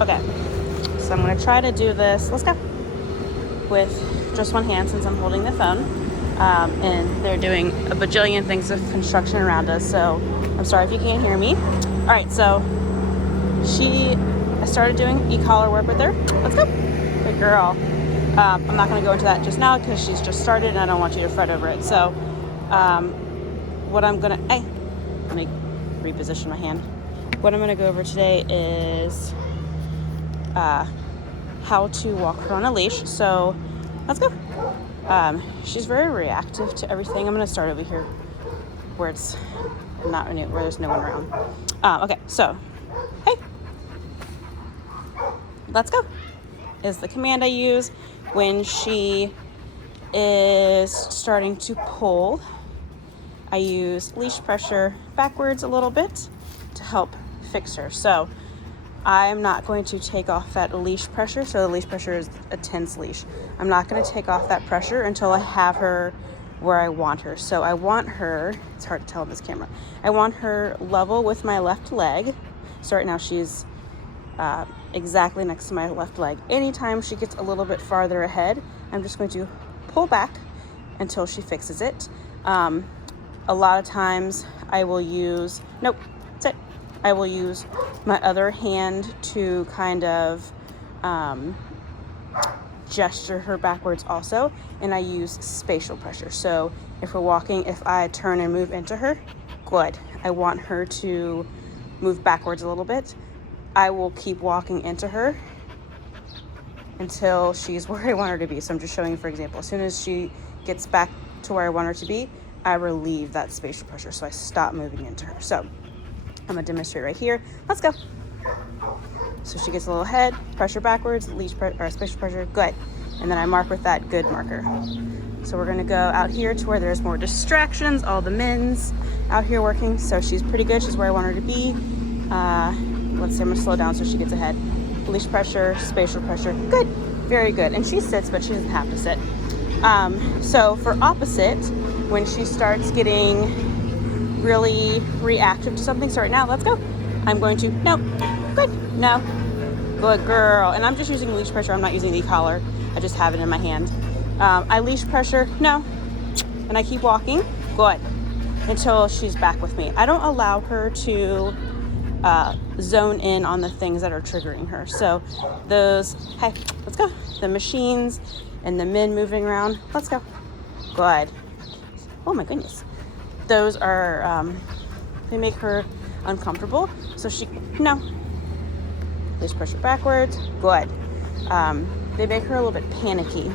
Okay, so I'm gonna try to do this, let's go, with just one hand since I'm holding the phone. And they're doing a bajillion things of construction around us, so I'm sorry if you can't hear me. All right, so I started doing e-collar work with her. Let's go. Good girl. I'm not going to go into that just now because she's just started and I don't want you to fret over it. So what I'm going to, let me reposition my hand. What I'm going to go over today is how to walk her on a leash. So let's go. She's very reactive to everything. I'm going to start over here where it's not where there's no one around. Okay, so hey, let's go is the command I use when she is starting to pull. I use leash pressure backwards a little bit to help fix her. So I'm not going to take off that leash pressure. So the leash pressure is a tense leash. I'm not going to take off that pressure until I have her where I want her. So I want her, it's hard to tell in this camera, I want her level with my left leg. So right now she's exactly next to my left leg. Anytime she gets a little bit farther ahead, I'm just going to pull back until she fixes it. A lot of times I will use, nope, that's it. I will use my other hand to kind of gesture her backwards also, and I use spatial pressure. So if we're walking, if I turn and move into her, good. I want her to move backwards a little bit. I will keep walking into her until she's where I want her to be. So I'm just showing you, for example, as soon as she gets back to where I want her to be, I relieve that spatial pressure. So I stop moving into her. So I'm gonna demonstrate right here. Let's go. So she gets a little head, pressure backwards, spatial pressure, good. And then I mark with that good marker. So we're gonna go out here to where there's more distractions, all the men's out here working. So she's pretty good, she's where I want her to be. Let's see, I'm gonna slow down so she gets ahead. Leash pressure, spatial pressure, good, very good. And she sits, but she doesn't have to sit. So for opposite, when she starts getting really reactive to something, so right now, let's go. I'm going to, no, good, no, good girl. And I'm just using leash pressure, I'm not using the collar. I just have it in my hand. I leash pressure, no, and I keep walking, good, until she's back with me. I don't allow her to zone in on the things that are triggering her. So those, hey, let's go. The machines and the men moving around, let's go. Good. Oh my goodness. Those are, they make her uncomfortable. So she, no. Leash pressure backwards, good. They make her a little bit panicky.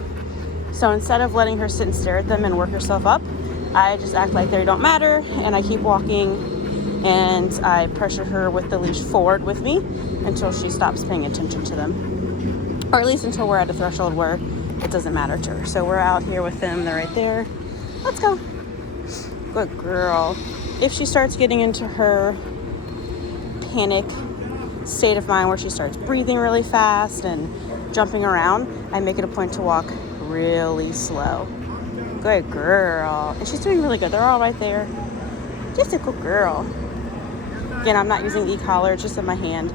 So instead of letting her sit and stare at them and work herself up, I just act like they don't matter and I keep walking and I pressure her with the leash forward with me until she stops paying attention to them. Or at least until we're at a threshold where it doesn't matter to her. So we're out here with them, they're right there. Let's go. Good girl. If she starts getting into her panic state of mind where she starts breathing really fast and jumping around, I make it a point to walk really slow. Good girl. And she's doing really good. They're all right there. Just a good girl. Again, I'm not using the e-collar, it's just in my hand.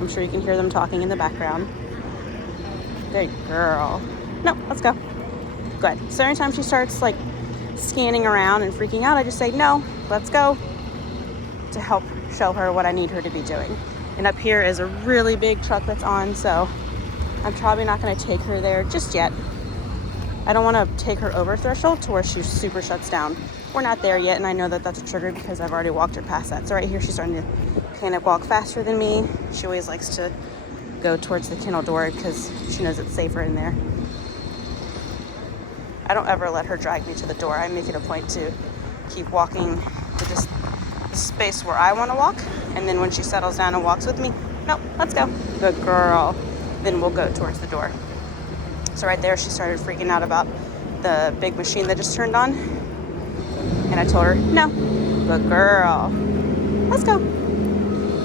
I'm sure you can hear them talking in the background. Good girl. No, let's go. Good. So anytime she starts like scanning around and freaking out, I just say, no, let's go, to help show her what I need her to be doing. And up here is a really big truck that's on, so I'm probably not going to take her there just yet. I don't want to take her over threshold to where she super shuts down. We're not there yet, and I know that that's a trigger because I've already walked her past that. So right here, she's starting to panic walk faster than me. She always likes to go towards the kennel door because she knows it's safer in there. I don't ever let her drag me to the door. I make it a point to keep walking to just the space where I want to walk. And then when she settles down and walks with me, no, let's go. Good girl. Then we'll go towards the door. So right there, she started freaking out about the big machine that just turned on. And I told her, no, good girl. Let's go.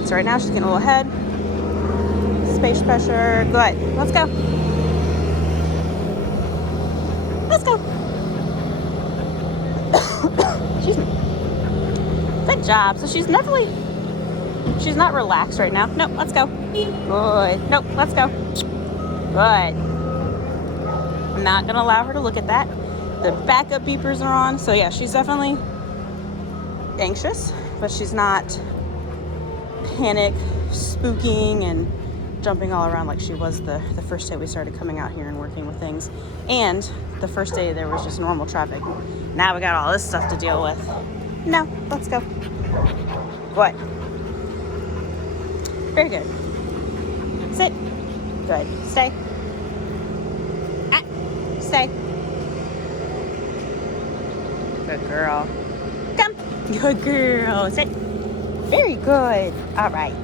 So right now she's getting a little ahead. Space pressure, good. Let's go. Let's go. Excuse me. Good job. So she's definitely She's not relaxed right now. Nope, let's go. Good. Nope, let's go. Good. I'm not gonna allow her to look at that. The backup beepers are on. So yeah, she's definitely anxious, but she's not panic, spooking, and jumping all around like she was the first day we started coming out here and working with things. And the first day there was just normal traffic. Now we got all this stuff to deal with. No, let's go. What? Very good. Sit. Good. Stay. Ah. Stay. Good girl. Come. Good girl. Sit. Very good. All right.